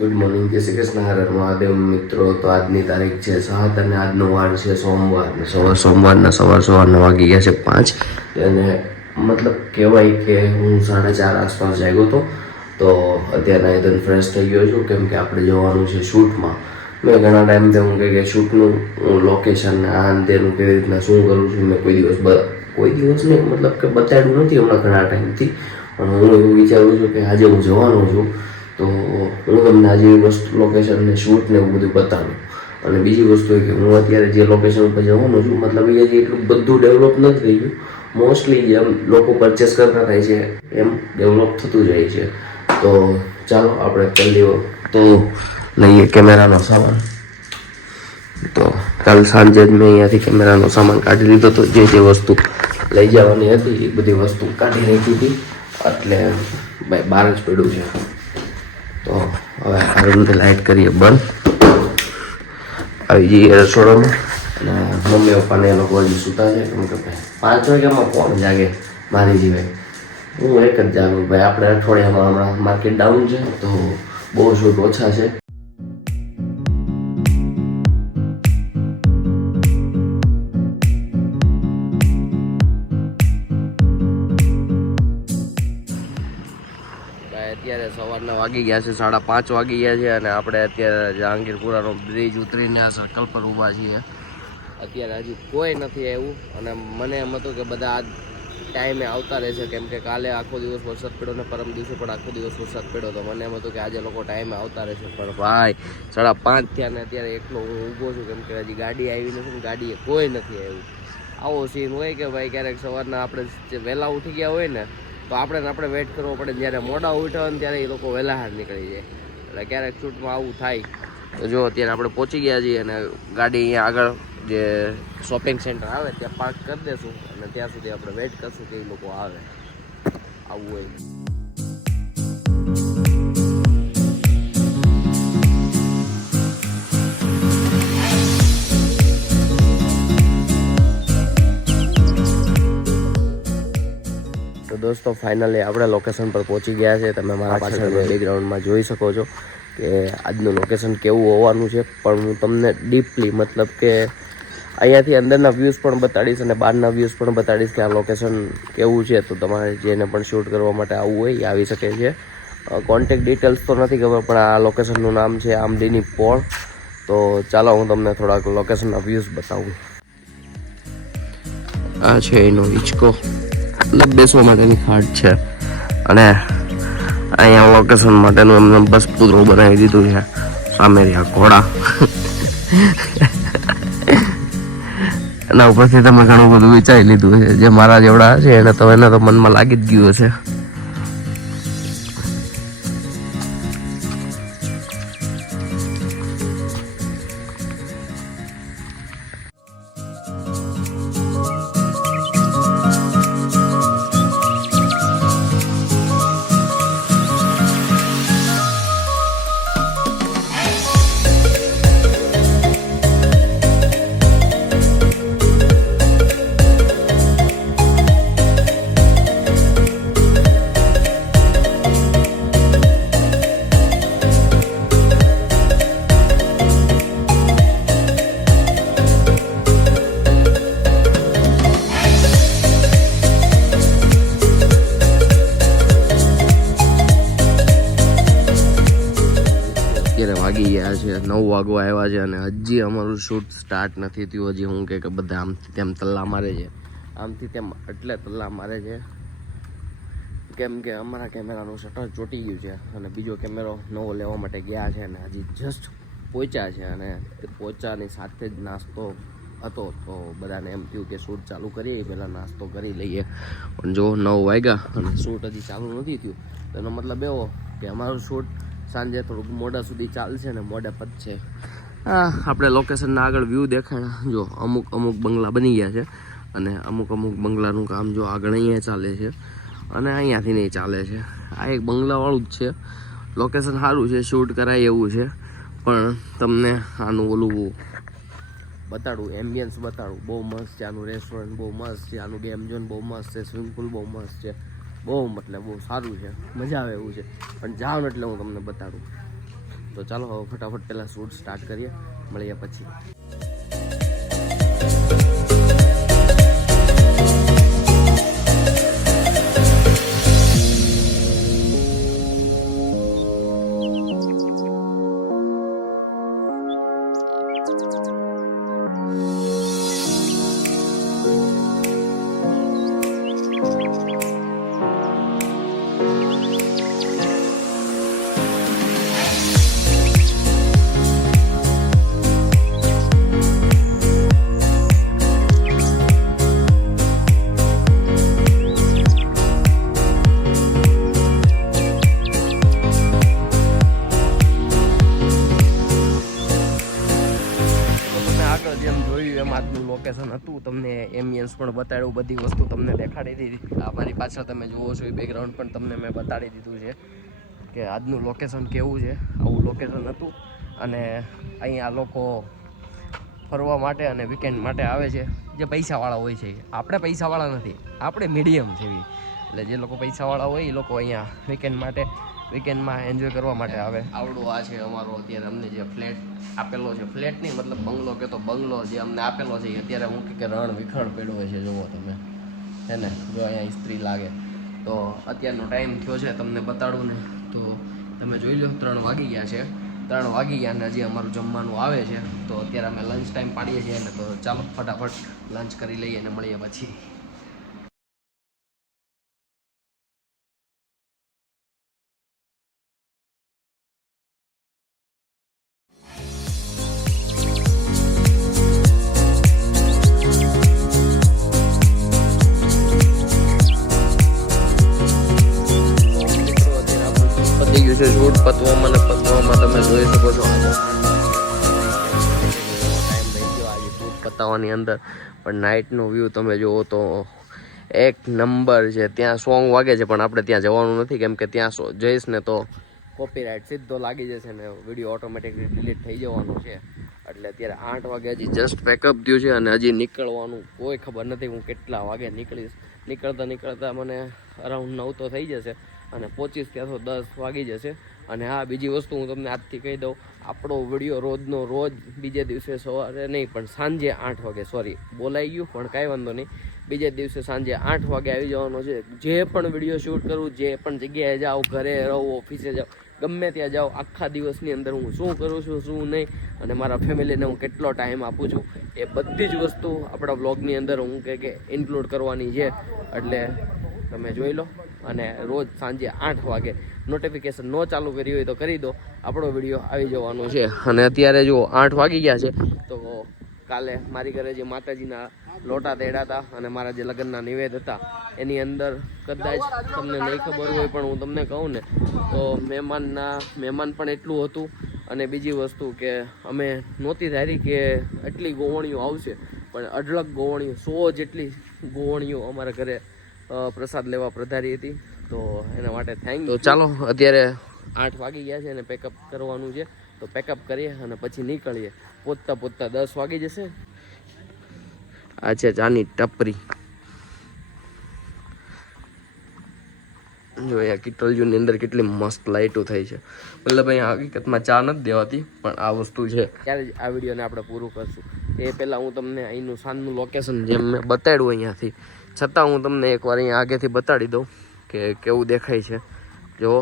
Good morning, જય શ્રી કૃષ્ણ, હર હર મહાદેવ મિત્રો. તો આજની તારીખ છે 7 અને આજનો વાર છે સોમવાર. સોમવારના સવારના વાગી ગયા છે 5 અને મતલબ કહેવાય કે હું 4:30 આસપાસ જાગ્યો હતો. તો અત્યારે એકદમ ફ્રેશ થઈ ગયો છું, કેમ કે આપણે જવાનું છે શૂટમાં. મેં ઘણા ટાઈમથી હું કે શૂટનું લોકેશન ને આ તેનું કેવી રીતના શું કરું છું મેં કોઈ દિવસ નહીં મતલબ કે બતાવ્યું નથી હમણાં ઘણા ટાઈમથી. પણ હું એવું વિચારું છું કે આજે હું જવાનો છું, તો હું તમને આજે એ વસ્તુ લોકેશન ને શૂટ ને એવું બધું બતાવું. અને બીજી વસ્તુ એ કે હું અત્યારે જે લોકેશન ઉપર જવાનો છું, મતલબ અહીંયાથી એટલું બધું ડેવલપ નથી થઈ ગયું. મોસ્ટલી જેમ લોકો પરચેસ કરતા થાય છે એમ ડેવલપ થતું જાય છે. તો ચાલો આપણે પહેલી તો લઈએ કેમેરાનો સામાન. તો કાલ સાંજે જ મેં અહીંયાથી કેમેરાનો સામાન કાઢી લીધો હતો. જે વસ્તુ લઈ જવાની હતી એ બધી વસ્તુ કાઢી રાખી હતી, એટલે ભાઈ બહાર જ પડ્યું છે. તો હવે આ રીતે લાઇટ કરીએ બંધ. આવી જઈએ રસોડામાં અને મમ્મી પપ્પાને એ લોકો હજી સૂતા છે, કેમ કે ભાઈ 5 વાગ્યામાં કોણ જાગે મારી જીવે. હું એક જ જાગું ભાઈ. આપણે અઠવાડિયામાં હમણાં માર્કેટ ડાઉન છે, તો બહુ શૂટ ઓછા છે. અત્યારે સવારના વાગી ગયા છે 5:30 વાગી ગયા છે અને આપણે અત્યારે જહાંગીરપુરાનો બ્રિજ ઉતરીને આ સર્કલ પર ઊભા છીએ. અત્યારે હજી કોઈ નથી આવ્યું અને મને એમ હતું કે બધા આ ટાઈમે આવતા રહેશે, કેમ કે કાલે આખો દિવસ વરસાદ પડ્યો ને પરમ દિવસે પણ આખો દિવસ વરસાદ પડ્યો. તો મને એમ હતું કે આજે લોકો ટાઈમે આવતા રહેશે, પણ ભાઈ 5:30 થયા ને અત્યારે એકલો હું ઊભો છું, કેમ કે હજી ગાડી આવી નથી ને ગાડીએ કોઈ નથી આવ્યું. આવો સીન હોય કે ભાઈ ક્યારેક સવારના આપણે જે વહેલા ઉઠી ગયા હોય ને તો આપણે વેઇટ કરવો પડે. જ્યારે મોડા ઉઠ્યા હોય ને ત્યારે એ લોકો વહેલા નીકળી જાય. એટલે ક્યારેક શૂટમાં આવું થાય. તો જો અત્યારે આપણે પહોંચી ગયા છીએ અને ગાડી અહીંયા આગળ જે શોપિંગ સેન્ટર આવે ત્યાં પાર્ક કરી દઈશું અને ત્યાં સુધી આપણે વેઇટ કરશું કે એ લોકો આવે. આવું હોય. તો દોસ્તો ફાઇનલી આપણે લોકેશન પર પહોંચી ગયા છે. તમે મારા પાછળ બેકગ્રાઉન્ડમાં જોઈ શકો છો કે આજનું લોકેશન કેવું હોવાનું છે. પણ હું તમને ડીપલી મતલબ કે અહીંયાથી અંદરના વ્યૂઝ પણ બતાડીશ અને બહારના વ્યૂઝ પણ બતાડીશ કે આ લોકેશન કેવું છે. તો તમારે જેને પણ શૂટ કરવા માટે આવવું હોય એ આવી શકે છે. કોન્ટેક્ટ ડિટેલ્સ તો નથી ખબર, પણ આ લોકેશનનું નામ છે આંબલીની પોળ. તો ચાલો હું તમને થોડાક લોકેશનના વ્યૂઝ બતાવું. આ છે એનો હિંચકો, મતલબ બેસવા માટેની ખાટ છે. અને અહીંયા લોકેશન માટેનું એમને બસ પૂતળું બનાવી દીધું છે. સામે રહ્યા ઘોડા. એના ઉપરથી તમે ઘણું બધું વિચારી લીધું છે. જે મારા જેવડા છે એને તો મનમાં લાગી જ ગયું છે. વાગી ગયા છે 9 વાગવા આવ્યા છે અને હજી અમારું શૂટ સ્ટાર્ટ નથી થયું. હજી હું કે બધા આમથી તેમ તલ્લા મારે છે, આમથી તેમ એટલે તલ્લા મારે છે, કેમ કે અમારા કેમેરાનું શટર ચોટી ગયું છે અને બીજો કેમેરો નવો લેવા માટે ગયા છે અને હજી જસ્ટ પહોંચ્યા છે. અને પહોંચ્યાની સાથે જ નાસ્તો હતો, તો બધાને એમ થયું કે શૂટ ચાલુ કરીએ, પહેલાં નાસ્તો કરી લઈએ. પણ જો 9 વાગ્યા અને શૂટ હજી ચાલુ નથી થયું. તો એનો મતલબ એવો કે અમારું શૂટ સાંજે થોડુંક મોડા સુધી ચાલશે ને મોડે પતશે. આપણે લોકેશનના આગળ વ્યૂ દેખાણા. જો અમુક બંગલા બની ગયા છે અને અમુક બંગલાનું કામ જો આગળ અહીંયા ચાલે છે અને અહીંયાથી નહીં ચાલે છે. આ એક બંગલાવાળું જ છે. લોકેશન સારું છે, શૂટ કરાય એવું છે. પણ તમને આનું ઓલું બતાડું, એમ્બિયન્સ બતાડું. બહુ મસ્ત છે આનું રેસ્ટોરન્ટ, બહુ મસ્ત છે આનું ગેમ ઝોન, બહુ મસ્ત છે સ્વિમિંગ પુલ, બહુ મસ્ત છે. બહુ મતલબ બહુ સારું છે, મજા આવે એવું છે. પણ જાઓ ને એટલે હું તમને બતાડું. તો ચાલો હવે ફટાફટ પહેલાં શૂટ સ્ટાર્ટ કરીએ, મળીએ પછી. આજનું લોકેશન હતું, તમને એમ્બિયન્સ પણ બતાડ્યું, બધી વસ્તુ તમને દેખાડી દીધી. આ મારી પાછળ તમે જુઓ છો એ બેકગ્રાઉન્ડ પણ તમને મેં બતાડી દીધું છે કે આજનું લોકેશન કેવું છે. આવું લોકેશન હતું અને અહીંયા લોકો ફરવા માટે અને વીકેન્ડ માટે આવે છે જે પૈસાવાળા હોય છે. આપણે પૈસાવાળા નથી, આપણે મીડિયમ છે. એટલે જે લોકો પૈસાવાળા હોય એ લોકો અહીંયા વીકેન્ડમાં એન્જોય કરવા માટે આવે. આવડો આ છે અમારો અત્યારે અમને જે ફ્લેટ આપેલો છે, ફ્લેટ નહીં મતલબ બંગલો કે તો બંગલો જે અમને આપેલો છે અત્યારે હું કે રણ વિખણ પડ્યો છે. જુઓ તમે છે ને, જો અહીંયા ઇસ્ત્રી લાગે. તો અત્યારનો ટાઈમ થયો છે તમને બતાડું ને તો તમે જોઈ લો 3 વાગી ગયા છે. 3 વાગી ગયા અને હજી અમારું જમવાનું આવે છે. તો અત્યારે અમે લંચ ટાઈમ પાડીએ છીએ ને, તો ચાલો ફટાફટ લંચ કરી લઈએ અને મળીએ પછી. શૂટ પતવામાં તમે જોઈ શકો છો. ટાઈમ થઈ ગયો આજે શૂટ પતાવવાની અંદર, પણ નાઇટનો વ્યૂ તમે જુઓ તો એક નંબર છે. ત્યાં સોંગ વાગે છે પણ આપણે ત્યાં જવાનું નથી, કેમ કે ત્યાં જઈશ ને તો કોપીરાઇટ સીધો લાગી જશે ને વિડીયો ઓટોમેટિકલી ડિલીટ થઈ જવાનું છે. એટલે અત્યારે 8 વાગે હજી જસ્ટ પેકઅપ થયું છે અને હજી નીકળવાનું કોઈ ખબર નથી હું કેટલા વાગે નીકળીશ. નીકળતા મને અરાઉન્ડ 9 તો થઈ જશે અને પહોંચીશ ત્યાં તો 10 વાગી જશે. અને હા, બીજી વસ્તુ હું તમને આજથી કહી દઉં, આપણો વિડીયો રોજ બીજે દિવસે સવારે નહીં પણ સાંજે 8 વાગે, સોરી બોલાઈ ગયું પણ કાંઈ વાંધો નહીં, બીજે દિવસે સાંજે 8 વાગે આવી જવાનો છે. જે પણ વિડીયો શૂટ કરું, જે પણ જગ્યાએ જાઓ, ઘરે રહું, ઓફિસે જાઓ, ગમે ત્યાં જાઓ, આખા દિવસની અંદર હું શું કરું છું શું નહીં અને મારા ફેમિલીને હું કેટલો ટાઈમ આપું છું એ બધી જ વસ્તુ આપણા વ્લોગની અંદર હું કે ઇન્ક્લુડ કરવાની છે. એટલે તમે જોઈ લો અને રોજ સાંજે 8 વાગે નોટિફિકેશન ન ચાલુ કરી હોય તો કરી દો, આપણો વિડીયો આવી જવાનો છે. અને અત્યારે જો 8 વાગી ગયા છે તો કાલે મારી ઘરે જે માતાજીના લોટા તેડ્યા હતા અને મારા જે લગ્નના નિવેદ હતા એની અંદર કદાચ તમને નહીં ખબર હોય પણ હું તમને કહું ને તો મહેમાન પણ એટલું હતું. અને બીજી વસ્તુ કે અમે નહોતી ધારી કે એટલી ગોવણીઓ આવશે, પણ અઢળક ગોવણીઓ, 100 જેટલી ગોવણીઓ અમારા ઘરે પ્રસાદ લેવા પધારી હતી. તો એના માટે થેન્ક યુ. તો ચાલો અત્યારે 8 વાગી ગયા છે અને પેકઅપ કરવાનું છે, તો પેકઅપ કરીએ અને પછી નીકળીએ. પહોંચતા 10 વાગી જશે. આ છે ચાની ટપરી. જો અહીંયા કિટોલજુની અંદર કેટલી મસ્ત લાઇટો થઈ છે. મતલબ અહીંયા હકીકતમાં ચા નથી દેવાતી પણ આ વસ્તુ છે. ત્યારે જ આ વિડીયોને આપણે પૂરું કરશું. એ પહેલાં હું તમને અહીંનું સાંજનું લોકેશન જેમ મેં બતાડ્યું અહીંયાથી, છતાં હું તમને એકવાર અહીંયા આગેથી બતાડી દઉં કે કેવું દેખાય છે. જો